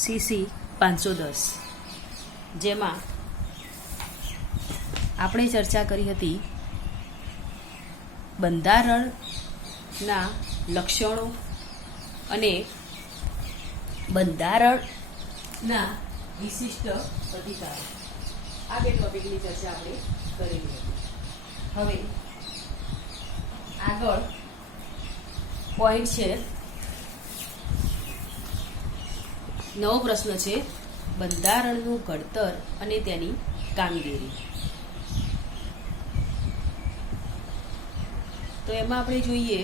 CC 510 જેમાં આપણે ચર્ચા કરી હતી બંધારણના લક્ષણો અને બંધારણના વિશિષ્ટ અધિકારો. આ બે ટોપિકની ચર્ચા આપણે કરેલી હતી. હવે આગળ પોઈન્ટ છે, નવો પ્રશ્ન છે, બંધારણનું ઘડતર અને તેની કામગીરી. તો એમાં આપણે જોઈએ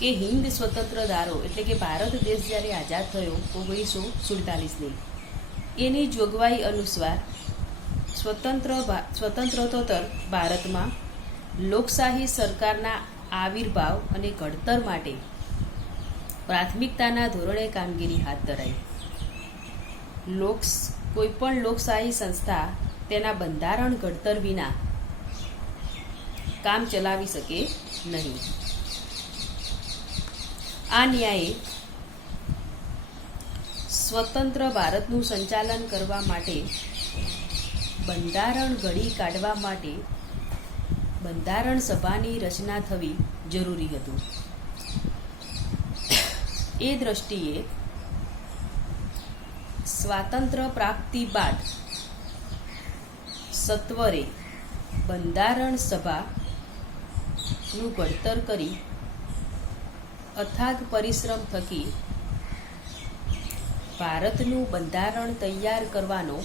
કે હિન્દ સ્વતંત્ર ધારો એટલે કે ભારત દેશ જ્યારે આઝાદ થયો 1947ની, એની જોગવાઈ અનુસાર સ્વતંત્રોત્તર ભારતમાં લોકશાહી સરકારના આવિર્ભાવ અને ઘડતર માટે પ્રાથમિકતાના ધોરણે કામગીરી હાથ ધરાઈ. કોઈપણ લોકશાહી સંસ્થા તેના બંધારણ ઘડતર વિના કામ ચલાવી શકે નહીં. આ ન્યાયે સ્વતંત્ર ભારતનું સંચાલન કરવા માટે બંધારણ ઘડી કાઢવા માટે બંધારણ સભાની રચના થવી જરૂરી હતું. એ દ્રષ્ટિએ સ્વાતંત્ર્ય પ્રાપ્તિ બાદ સત્વરે બંધારણ સભાનું ઘડતર કરી અથાગ પરિશ્રમ થકી ભારતનું બંધારણ તૈયાર કરવાનો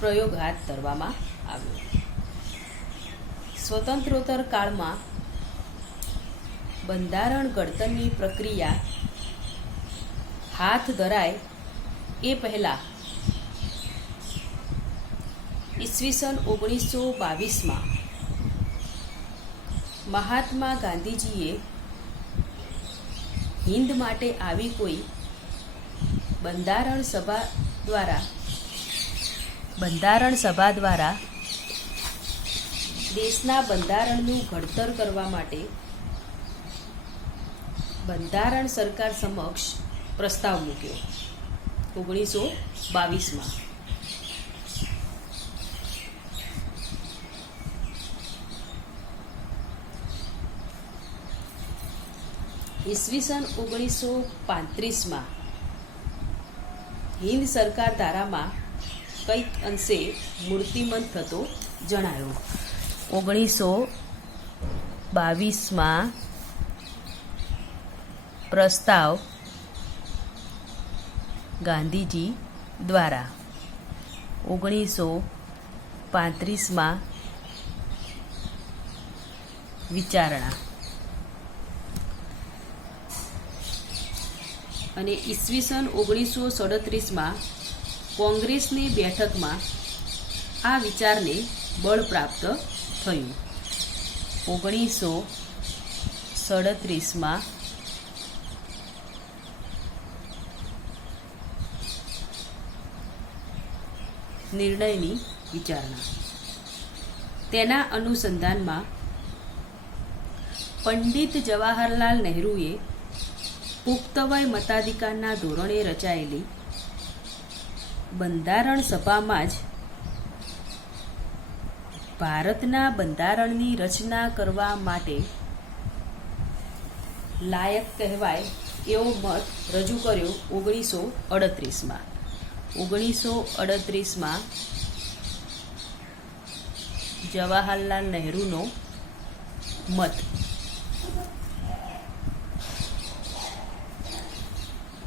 પ્રયોગ હાથ ધરવામાં આવ્યો. સ્વતંત્રોત્તર કાળમાં બંધારણ ઘડતરની પ્રક્રિયા હાથ ધરાય એ પહેલા ઈસવીસન 1922માં મહાત્મા ગાંધીજીએ હિન્દ માટે આવી કોઈ બંધારણ સભા દ્વારા દેશના બંધારણનું ઘડતર કરવા માટે બંધારણ સરકાર સમક્ષ પ્રસ્તાવ મૂક્યો 1922માં. ઈસવીસન 1935માં હિન્દ સરકાર ધારામાં કંઈક અંશે મૂર્તિમંત થતો જણાયો. 1922માં પ્રસ્તાવ ગાંધીજી દ્વારા, 1935માં વિચારણા અને ઈસવીસન 1937માં કોંગ્રેસની બેઠકમાં આ વિચારને બળ પ્રાપ્ત થયું. 1937માં નિર્ણયની વિચારણા. તેના અનુસંધાનમાં પંડિત જવાહરલાલ નહેરુએ પુખ્તવય મતાધિકારના ધોરણે રચાયેલી બંધારણ સભામાં જ ભારતના બંધારણની રચના કરવા માટે લાયક કહેવાય એવો મત રજૂ કર્યો 1938માં. 1938માં જવાહરલાલ નહેરુનો મત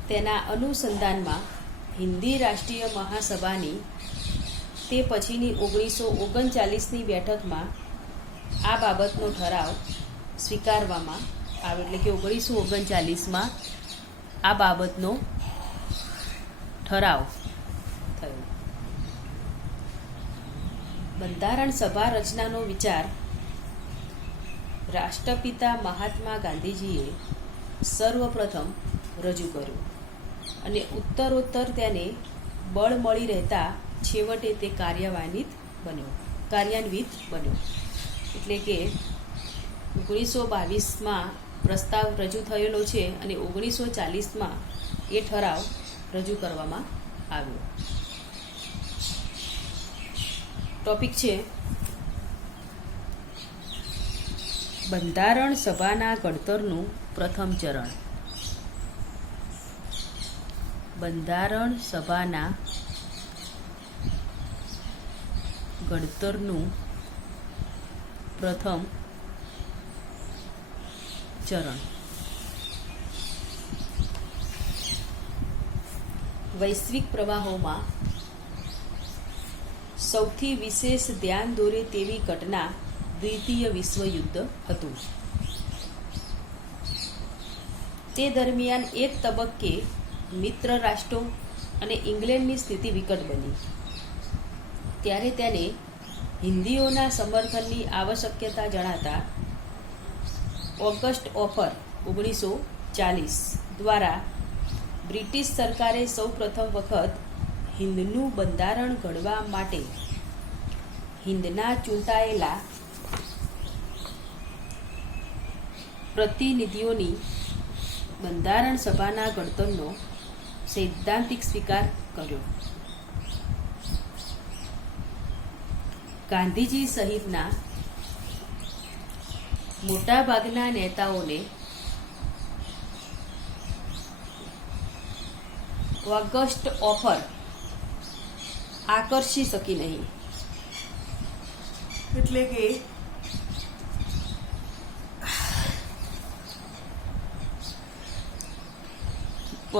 તેના અનુસંધાનમાં હિન્દી રાષ્ટ્રીય મહાસભાની તે પછીની 1939ની બેઠકમાં આ બાબતનો ઠરાવ સ્વીકારવામાં આવ્યો. એટલે કે 1939માં આ બાબતનો ઠરાવ થયો. બંધારણ સભા રચનાનો વિચાર રાષ્ટ્રપિતા મહાત્મા ગાંધીજીએ સર્વપ્રથમ રજૂ કર્યો અને ઉત્તરોત્તર તેને બળ મળી રહેતા છેવટે તે કાર્યાન્વિત બન્યો. એટલે કે 1922માં પ્રસ્તાવ રજૂ થયેલો છે અને 1940માં એ ઠરાવ રજૂ કરવામાં આવ્યો. ટોપિક છે બંધારણ સભાના ઘડતરનું પ્રથમ ચરણ. બંધારણ સભાના ઘડતરનું પ્રથમ ચરણ. વૈશ્વિક પ્રવાહોમાં સૌથી વિશેષ ધ્યાન દોરે તેવી ઘટના દ્વિતીય વિશ્વયુદ્ધ હતું. તે દરમિયાન એક તબક્કે મિત્ર રાષ્ટ્રો અને ઇંગ્લેન્ડની સ્થિતિ વિકટ બની. ત્યારે તેને હિન્દીઓના સમર્થનની આવશ્યકતા જણાતા ઓગસ્ટ ઓફર 1940 દ્વારા બ્રિટિશ સરકારે સૌ પ્રથમ વખત હિન્દનું બંધારણ ઘડવા માટે હિન્દના ચૂંટાયેલા પ્રતિનિધિઓની બંધારણ સભાના ઘડતરનો સૈદ્ધાંતિક સ્વીકાર કર્યો. ગાંધીજી સહિતના મોટાભાગના નેતાઓને ઓગસ્ટ ઓફર આકર્ષી શકી નહીં. એટલે કે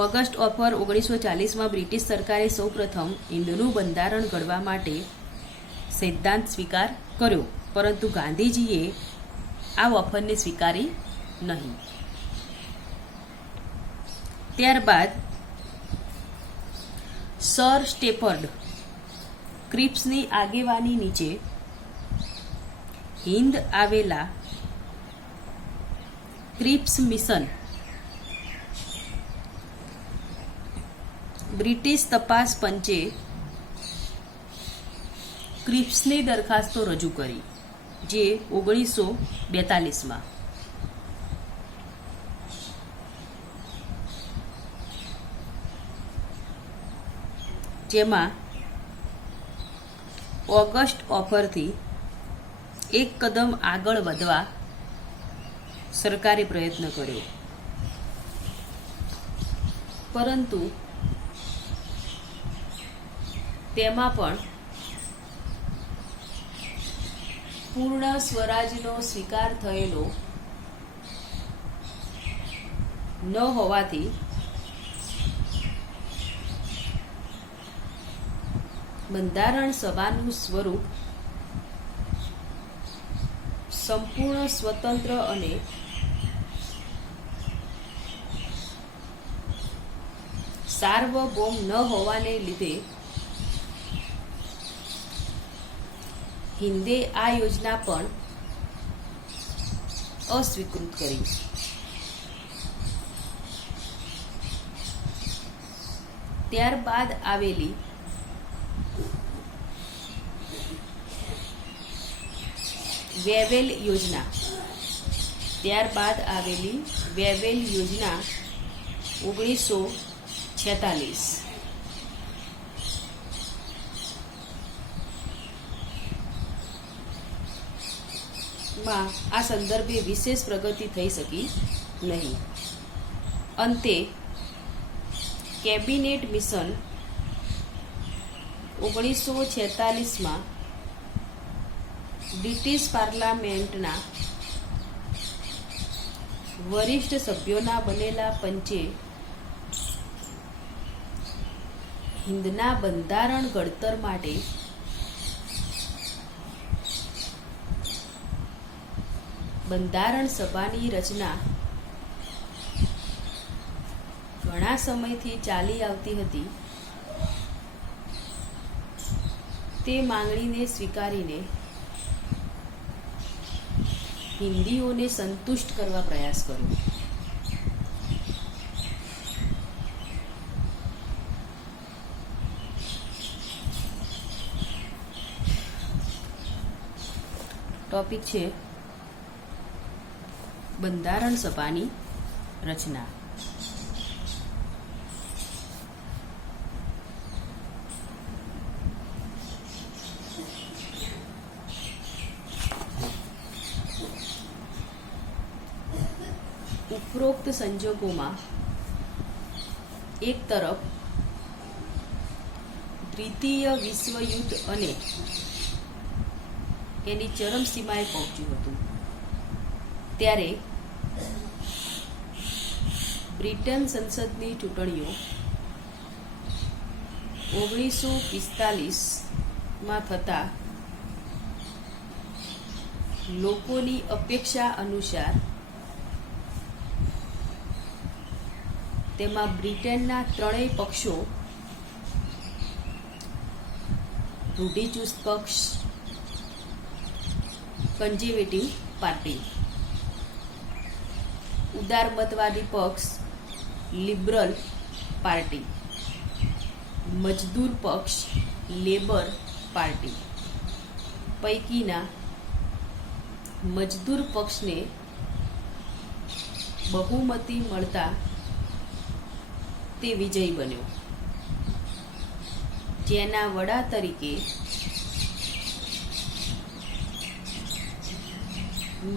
ઓગસ્ટ ઓફર 1940માં બ્રિટિશ સરકારે સૌપ્રથમ હિન્દનું બંધારણ ઘડવા માટે સિદ્ધાંત સ્વીકાર કર્યો, પરંતુ ગાંધીજીએ આ ઓફરને સ્વીકારી નહીં. ત્યારબાદ સર સ્ટેફર્ડ ક્રિપ્સની આગેવાની નીચે હિન્દ આવેલા ક્રિપ્સ મિશન બ્રિટિશ તપાસ પંચે ક્રિપ્સની દરખાસ્તો રજૂ કરી, જે 1942માં જેમાં ઓગસ્ટ ઓફરથી એક કદમ આગળ વધવા સરકારે પ્રયત્ન કર્યો, પરંતુ તેમાં પણ પૂર્ણ સ્વરાજનો સ્વીકાર થયેલો ન હોવાથી બંધારણ સભાનું સ્વરૂપ સંપૂર્ણ સ્વતંત્ર અને સાર્વભૌમ ન હોવાને લીધે હિન્દે આ યોજના પણ અસ્વીકૃત કરી. ત્યારબાદ આવેલી વેવેલ યોજના 1946 માં આ સંદર્ભે વિશેષ પ્રગતિ થઈ શકી નહીં. અંતે કેબિનેટ મિશન 1946માં બ્રિટિશ પાર્લામેન્ટના વરિષ્ઠ સભ્યોના બનેલા પંચે હિન્દના બંધારણ ઘડતર માટે બંધારણ સભાની રચના ઘણા સમયથી ચાલી આવતી હતી તે માંગણીને સ્વીકારીને હિન્દીઓને સંતુષ્ટ કરવા પ્રયાસ કર્યો. ટોપિક છે બંધારણ સભાની રચના. ઉપરોક્ત સંજોગોમાં એક તરફ દ્વિતીય વિશ્વયુદ્ધ અને એની ચરમસીમાએ પહોંચ્યું હતું, ત્યારે બ્રિટન સંસદની ચૂંટણીઓ 1945માં થતા લોકોની અપેક્ષા અનુસાર તેમાં બ્રિટનના ત્રણેય પક્ષો રૂઢિચુસ્ત પક્ષ, કન્ઝર્વેટિવ પાર્ટી, ઉદારમતવાદી પક્ષ લિબરલ પાર્ટી, મજદૂર પક્ષ લેબર પાર્ટી પૈકીના મજદૂર પક્ષને બહુમતી મળતા તે વિજયી બન્યો, જેના વડા તરીકે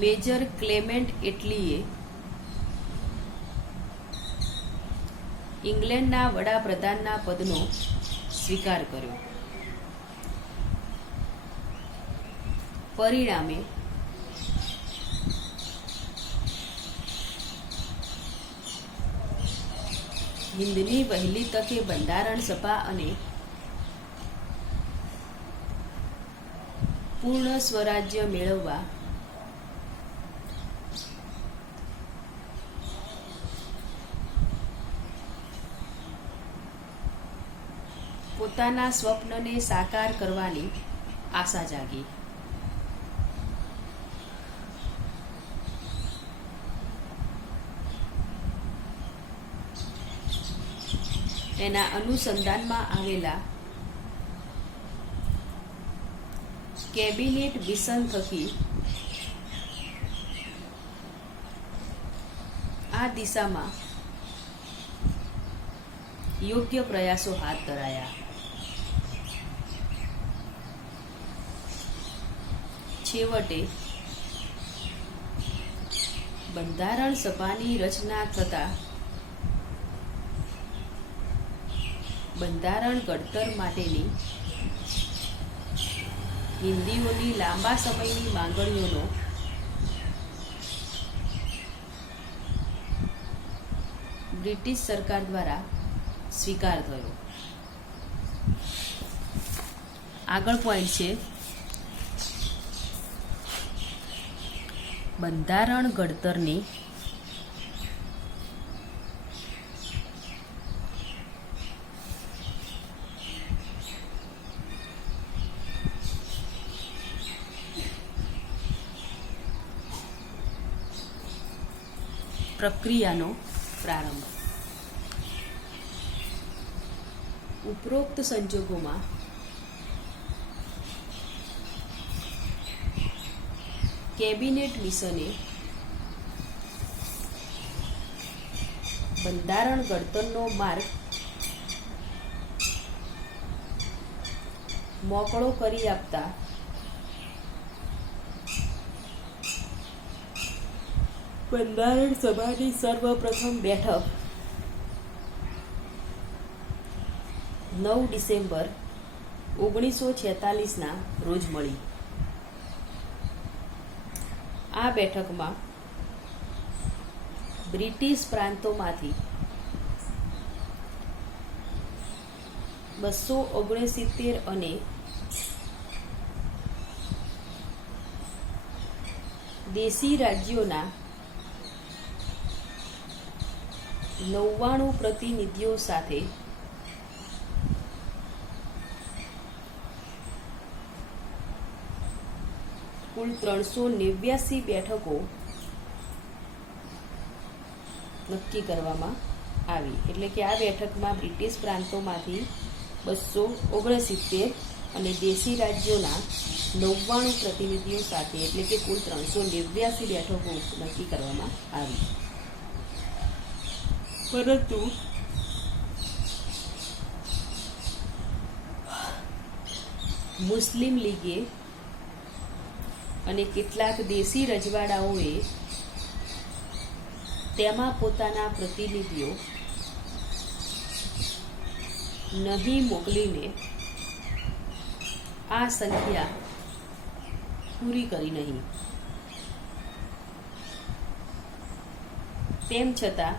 મેજર ક્લેમેન્ટ એટલીએ ઇંગ્લેન્ડના વડાપ્રધાનના પદનો સ્વીકાર કર્યો. પરિણામે હિન્દની વહેલી તકે બંધારણ સભા અને પૂર્ણ સ્વરાજ્ય મેળવવા પોતાના સ્વપ્નને સાકાર કરવાની આશા જાગી. એના અનુસંધાનમાં આવેલા કેબિનેટ મિશન થકી આ દિશામાં યોગ્ય પ્રયાસો હાથ ધરાયા. છેવટે બંધારણ સભાની રચના થતા બંધારણ ઘડતર માટેની હિન્દીઓની લાંબા સમયની માંગણીઓનો બ્રિટિશ સરકાર દ્વારા સ્વીકાર થયો. આગળ પોઈન્ટ છે બંધારણ ઘડતરની પ્રક્રિયાનો પ્રારંભ. ઉપરોક્ત સંજોગોમાં કેબિનેટ મિશને બંધારણ ઘડતરનો માર્ગ મોકળો કરી આપતા બંધારણ સભાની સર્વપ્રથમ બેઠક 9 ડિસેમ્બર 1946ના રોજ મળી. આ બેઠકમાં બ્રિટિશ પ્રાંતોમાંથી 269 અને દેશી રાજ્યોના 99 પ્રતિનિધિઓ સાથે કુલ 389 બેઠકો નક્કી કરવામાં આવી. એટલે કે આ બેઠકમાં બ્રિટિશ પ્રાંતોમાંથી 269 અને દેશી રાજ્યોના 99 પ્રતિનિધિઓ સાથે એટલે કે કુલ 389 બેઠકો નક્કી કરવામાં આવી. પરંતુ મુસ્લિમ લીગે અને કેટલાક દેશી રજવાડાઓએ તેમાં પોતાના પ્રતિનિધિઓ નહીં મોકલીને આ સંખ્યા પૂરી કરી નહીં. તેમ છતાં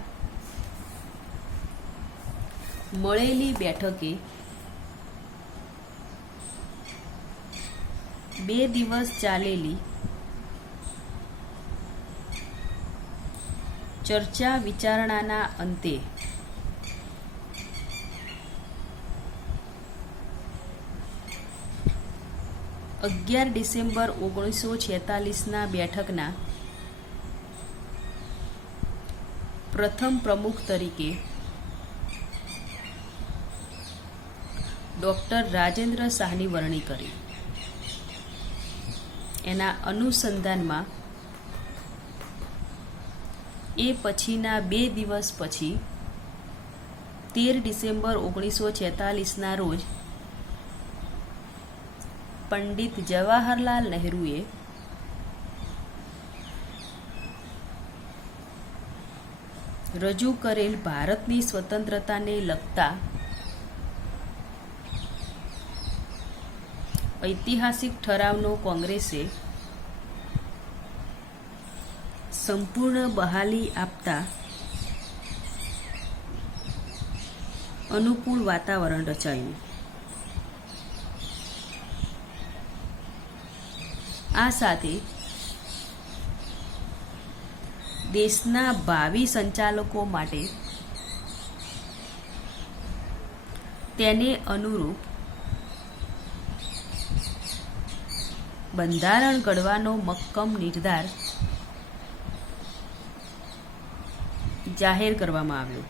મળેલી બેઠકે 2 દિવસ ચાલેલી ચર્ચા વિચારણાના અંતે 11 ડિસેમ્બર 1946ના બેઠકના પ્રથમ પ્રમુખ તરીકે ડૉક્ટર રાજેન્દ્ર શાહની વરણી કરી. એના અનુસંધાનમાં એ પછીના 2 દિવસ પછી 13 ડિસેમ્બર 1946ના રોજ પંડિત જવાહરલાલ નહેરુએ રજૂ કરેલ ભારતની સ્વતંત્રતાને લગતા ઐતિહાસિક ઠરાવનો કોંગ્રેસે સંપૂર્ણ બહાલી આપતા અનુકૂળ વાતાવરણ રચાયું. આ સાથે દેશના ભાવિ સંચાલકો માટે તેને અનુરૂપ બંધારણ ઘડવાનો મક્કમ નિર્ધાર જાહેર કરવામાં આવ્યો.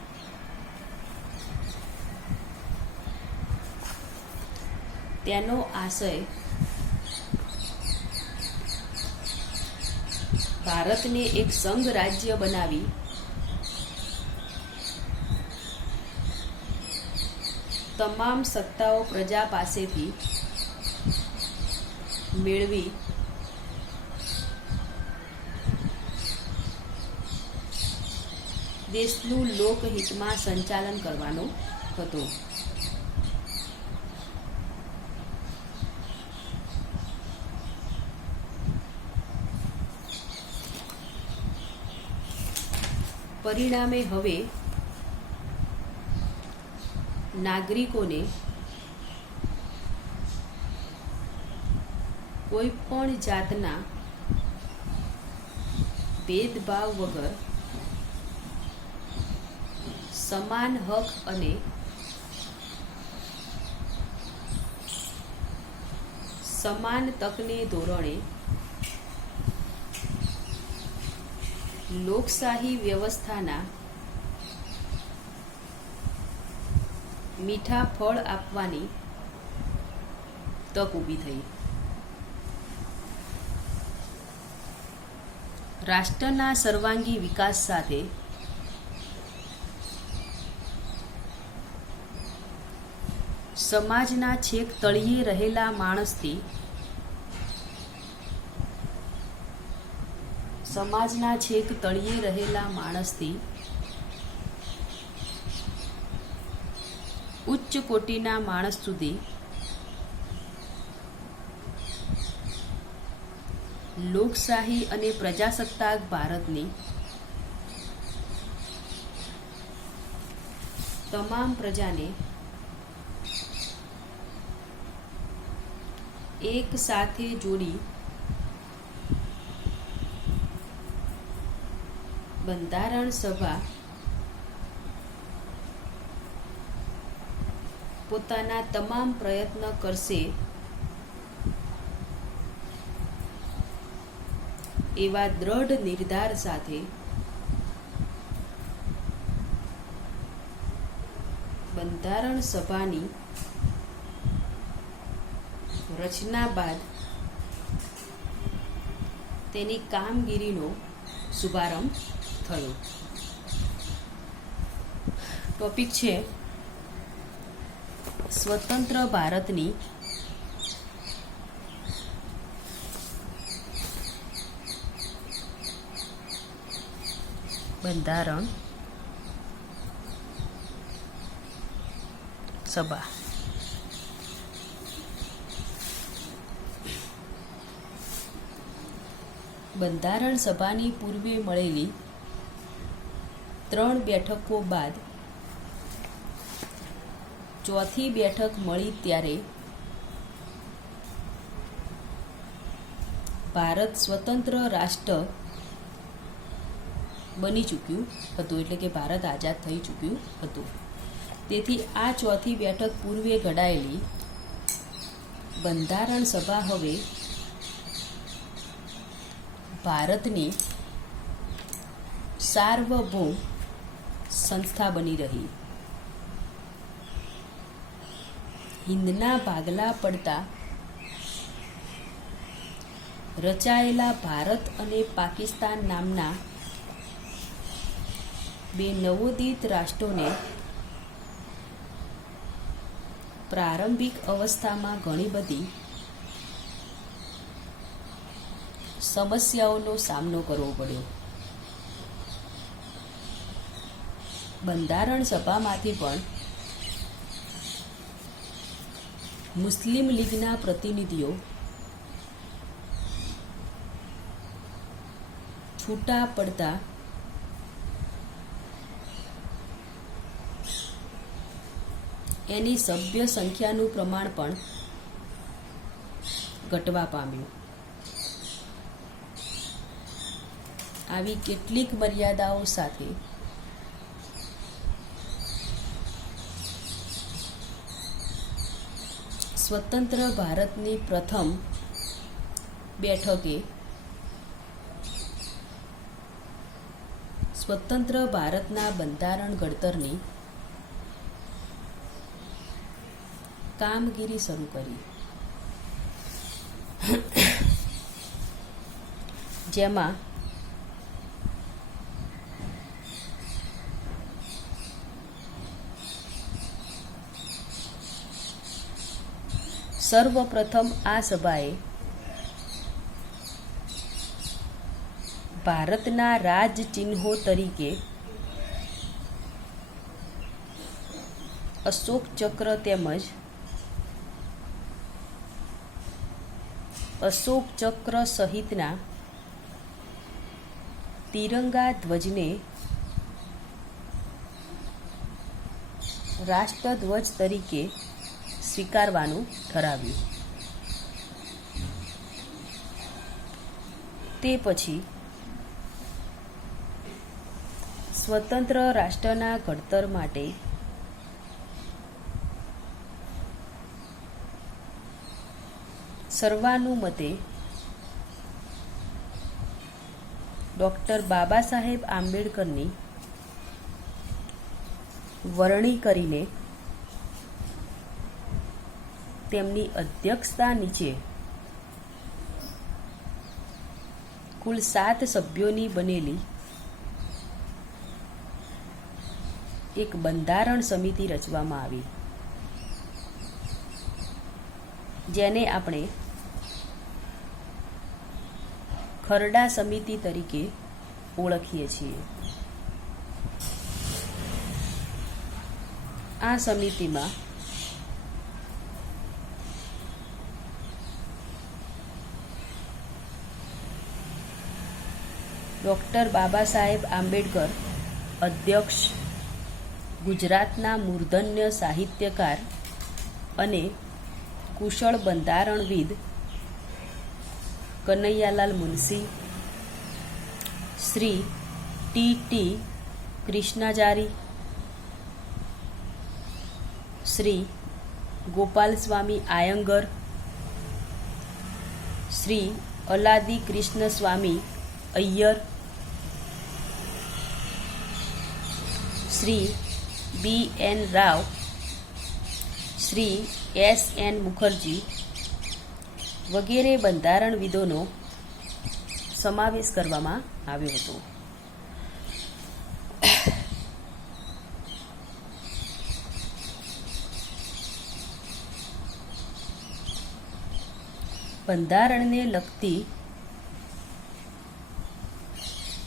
તેનો આશય ભારતને એક સંઘ રાજ્ય બનાવી તમામ સત્તાઓ પ્રજા પાસેથી મેળવી દેશનું લોકહિતમાં સંચાલન કરવાનો હતો. પરિણામે હવે નાગરિકોને કોઈ પણ જાતના ભેદભાવ વગર સમાન હક અને સમાન તકને ધોરણે લોકશાહી વ્યવસ્થાના મીઠા ફળ આપવાની તક ઊભી થઈ. રાષ્ટ્રના સર્વાંગી વિકાસ સાથે સમાજના છેક તળિયે રહેલા માણસથી ઉચ્ચ કોટીના માણસ સુધી લોકશાહી અને પ્રજાસત્તાક ભારતની તમામ પ્રજાને એક સાથે જોડી બંધારણ સભા પોતાના તમામ પ્રયત્ન કરશે એવા દ્રઢ નિર્ધાર સાથે બંધારણ સભાની રચના બાદ તેની કામગીરીનો શુભારંભ થયો. ટોપિક છે સ્વતંત્ર ભારતની બંધારણ સભા. બંધારણ સભાની પૂર્વે મળેલી 3 બેઠકો બાદ ચોથી બેઠક મળી ત્યારે ભારત સ્વતંત્ર રાષ્ટ્ર બની ચૂક્યું હતું, એટલે કે ભારત આઝાદ થઈ ચૂક્યું હતું. તેથી આ ચોથી બેઠક પૂર્વે ઘડાયેલી બંધારણ સભા હવે ભારતની સાર્વભૌમ સંસ્થા બની રહી. હિંદના ભાગલા પડતા રચાયેલા ભારત અને પાકિસ્તાન નામના 2 નવોદિત રાષ્ટ્રોને પ્રારંભિક અવસ્થામાં ઘણી બધી સમસ્યાઓનો સામનો કરવો પડ્યો. બંધારણ સભામાંથી પણ મુસ્લિમ લીગના પ્રતિનિધિઓ છૂટા પડતા એની સભ્ય સંખ્યાનું પ્રમાણ પણ ઘટવા પામ્યું. આવી કેટલીક મર્યાદાઓ સાથે સ્વતંત્ર ભારતની પ્રથમ બેઠકે સ્વતંત્ર ભારતના બંધારણ ઘડતરની કામગીરી શરૂ કરી, જેમાં સર્વપ્રથમ આ સભાએ ભારતના રાજ ચિહ્નો તરીકે અશોક ચક્ર તેમજ અશોક ચક્ર સહિતના તિરંગા ધ્વજને રાષ્ટ્રધ્વજ તરીકે સ્વીકારવાનું ઠરાવ્યું. તે પછી સ્વતંત્ર રાષ્ટ્રના ઘડતર માટે સર્વાનુમતે ડૉક્ટર બાબા સાહેબ આંબેડકરની વરણી કરીને તેમની અધ્યક્ષતા નીચે કુલ 7 સભ્યોની બનેલી એક બંધારણ સમિતિ રચવામાં આવી, જેને આપણે ખરડા સમિતિ તરીકે ઓળખીએ છીએ. આ સમિતિમાં ડૉક્ટર બાબા સાહેબ આંબેડકર અધ્યક્ષ, ગુજરાતના મૂર્ધન્ય સાહિત્યકાર અને કુશળ બંધારણવિદ કનૈયાલાલ મુનશી, શ્રી ટી કૃષ્ણાચારી, શ્રી ગોપાલસ્વામી આયંગર, શ્રી અલાદી કૃષ્ણ સ્વામી અય્યર, શ્રી B.N. રાવ, શ્રી S.N. મુખર્જી વગેરે બંધારણવિદોનો સમાવેશ કરવામાં આવ્યો હતો. બંધારણને લગતી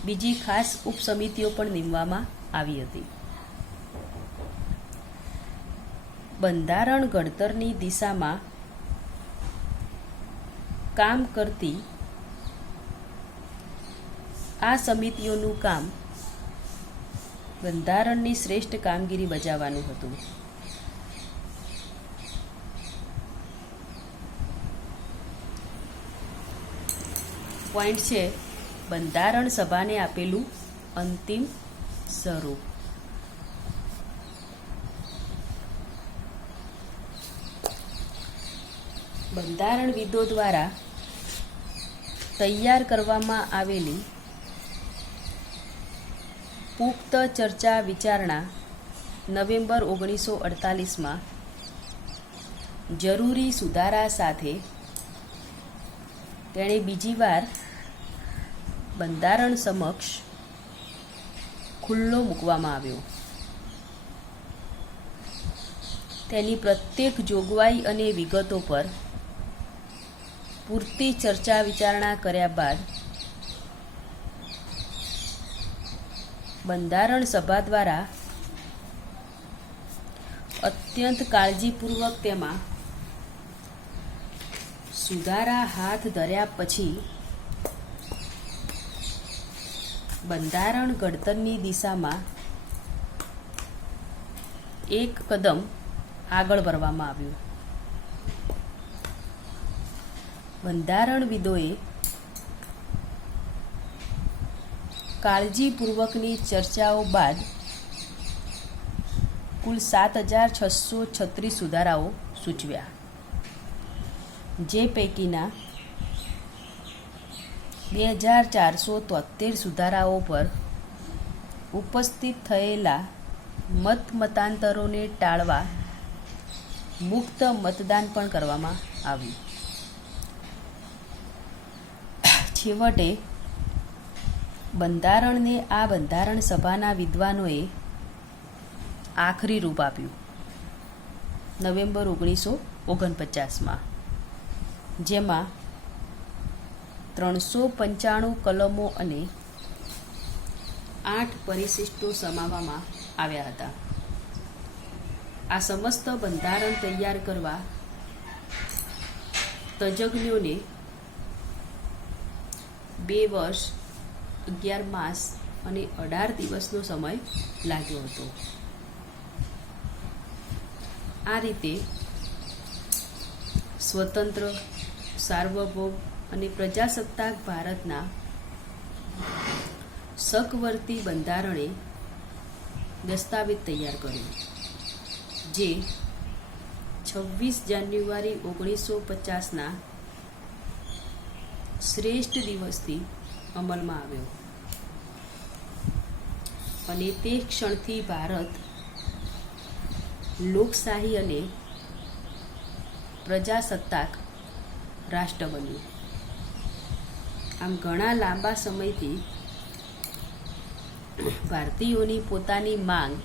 બીજી ખાસ ઉપસમિતિઓ પણ નીમવામાં આવી હતી. બંધારણ ઘડતરની દિશામાં કામ કરતી આ સમિતિઓનું કામ બંધારણની શ્રેષ્ઠ કામગીરી બજાવવાનું હતું. પોઈન્ટ છે બંધારણ સભાને આપેલું અંતિમ સ્વરૂપ. બંધારણવિદો દ્વારા તૈયાર કરવામાં આવેલી પુખ્ત ચર્ચા વિચારણા નવેમ્બર 1948માં જરૂરી સુધારા સાથે તેણે બીજી વાર બંધારણ સમક્ષ ખુલ્લો મૂકવામાં આવ્યો. તેની પ્રત્યેક જોગવાઈ અને વિગતો પર પૂરતી ચર્ચા વિચારણા કર્યા બાદ બંધારણ સભા દ્વારા અત્યંત કાળજીપૂર્વક તેમાં સુધારા હાથ ધર્યા પછી બંધારણ ઘડતરની દિશામાં એક કદમ આગળ વધવામાં આવ્યું. બંધારણવિદોએ કાળજીપૂર્વકની ચર્ચાઓ બાદ કુલ 7,636 સુધારાઓ સૂચવ્યા, જે પૈકીના 2,473 સુધારાઓ પર ઉપસ્થિત થયેલા મતાંતરોને ટાળવા મુક્ત મતદાન પણ કરવામાં આવ્યું. છેવટે બંધારણને આ બંધારણ સભાના વિદ્વાનોએ આખરી રૂપ આપ્યું નવેમ્બર 1949માં, જેમાં 395 કલમો અને 8 પરિશિષ્ટો સમાવવામાં આવ્યા હતા. આ સમસ્ત બંધારણ તૈયાર કરવા તજજ્ઞોને 2 વર્ષ 11 માસ અને 18 દિવસનો સમય લાગ્યો હતો. આ રીતે સ્વતંત્ર, સાર્વભૌમ અને પ્રજાસત્તાક ભારતના શકવર્તી બંધારણે દસ્તાવેજ તૈયાર કર્યો, જે 26 જાન્યુઆરી 1950ના શ્રેષ્ઠ દિવસથી અમલમાં આવ્યો અને તે ક્ષણથી ભારત લોકશાહી અને પ્રજાસત્તાક રાષ્ટ્ર બન્યું. આમ ઘણા લાંબા સમયથી ભારતીયોની પોતાની માંગ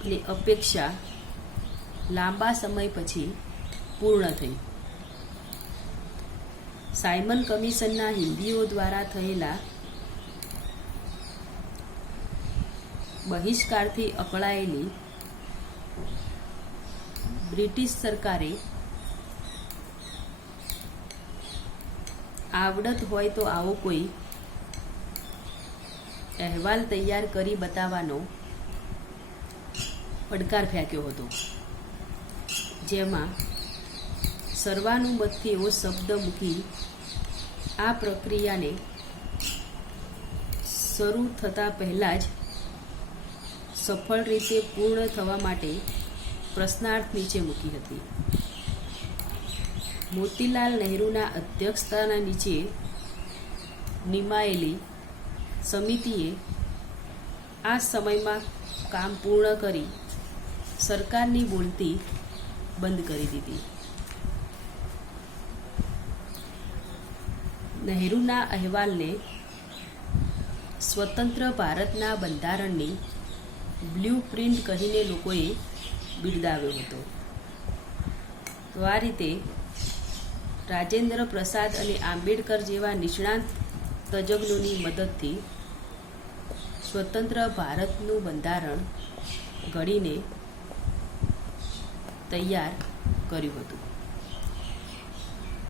અને અપેક્ષા લાંબા સમય પછી પૂર્ણ થઈ. સાયમન કમિશનના હિન્દીઓ દ્વારા થયેલા બહિષ્કારથી અકળાયેલી બ્રિટિશ સરકારે આવડત હોય તો આવો કોઈ અહેવાલ તૈયાર કરી બતાવવાનો પડકાર ફેંક્યો હતો, જેમાં સર્વાનુમતથી એવો શબ્દ મૂકી આ પ્રક્રિયાને શરૂ થતાં પહેલાં જ સફળ રીતે પૂર્ણ થવા માટે પ્રશ્નાર્થ નીચે મૂકી હતી. મોતીલાલ નહેરુના અધ્યક્ષતાના નીચે નિમાયેલી સમિતિએ આ સમયમાં કામ પૂર્ણ કરી સરકારની બોલતી બંધ કરી દીધી. નહેરુના અહેવાલને સ્વતંત્ર ભારતના બંધારણની બ્લુ પ્રિન્ટ કહીને લોકોએ બિરદાવ્યો હતો. તો આ રીતે રાજેન્દ્ર પ્રસાદ અને આંબેડકર જેવા નિષ્ણાત તજજ્ઞોની મદદથી સ્વતંત્ર ભારતનું બંધારણ ઘડીને તૈયાર કર્યું હતું.